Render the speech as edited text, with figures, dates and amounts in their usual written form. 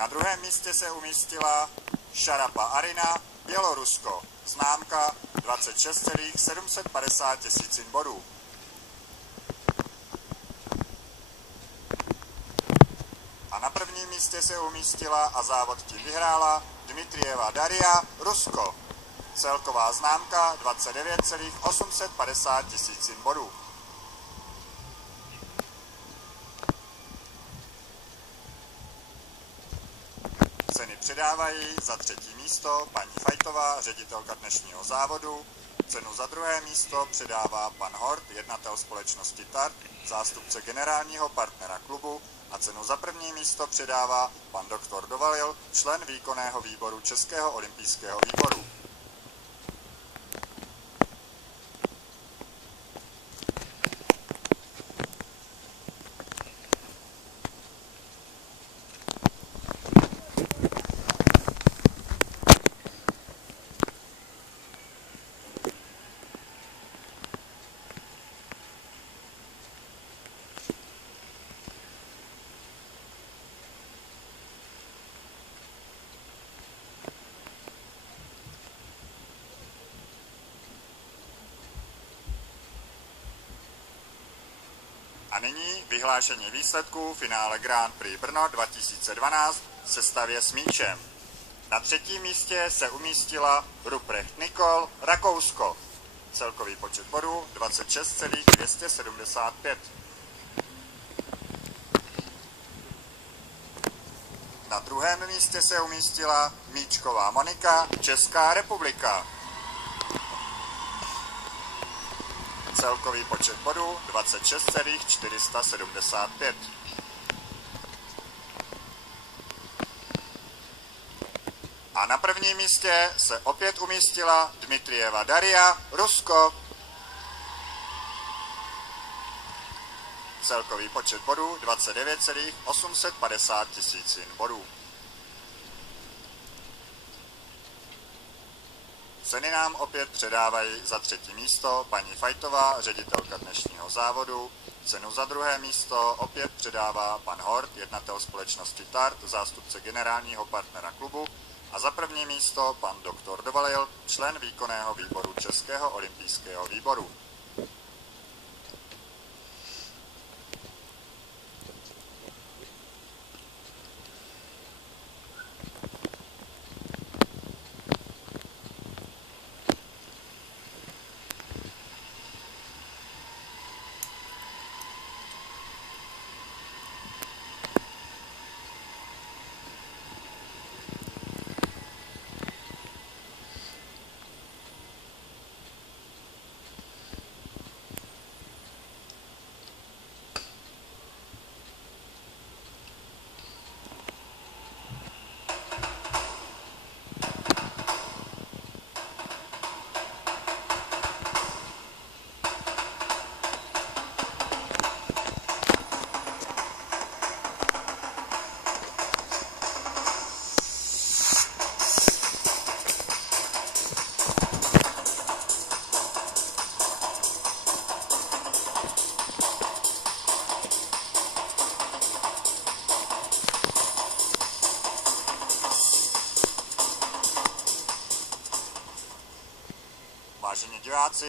Na druhém místě se umístila Šarapa Arina, Bělorusko, známka 26,750 tisícin bodů. A na prvním místě se umístila a závod tím vyhrála Dmitrijeva Daria, Rusko, celková známka 29,850 tisícin bodů. Ceny předávají za třetí místo paní Fajtová, ředitelka dnešního závodu. Cenu za druhé místo předává pan Hort, jednatel společnosti TART, zástupce generálního partnera klubu, a cenu za první místo předává pan doktor Dovalil, člen výkonného výboru Českého olympijského výboru. A nyní vyhlášení výsledků finále Grand Prix Brno 2012 v sestavě s míčem. Na třetím místě se umístila Ruprecht Nikol, Rakousko. Celkový počet bodů 26,275. Na druhém místě se umístila Míčková Monika, Česká republika. Celkový počet bodů 26,475. A na prvním místě se opět umístila Dmitrijeva Daria, Rusko. Celkový počet bodů 29,850 tisícin bodů. Ceny nám opět předávají za třetí místo paní Fajtová, ředitelka dnešního závodu. Cenu za druhé místo opět předává pan Hort, jednatel společnosti TART, zástupce generálního partnera klubu. A za první místo pan doktor Dovalil, člen výkonného výboru Českého olympijského výboru. Vážení diváci,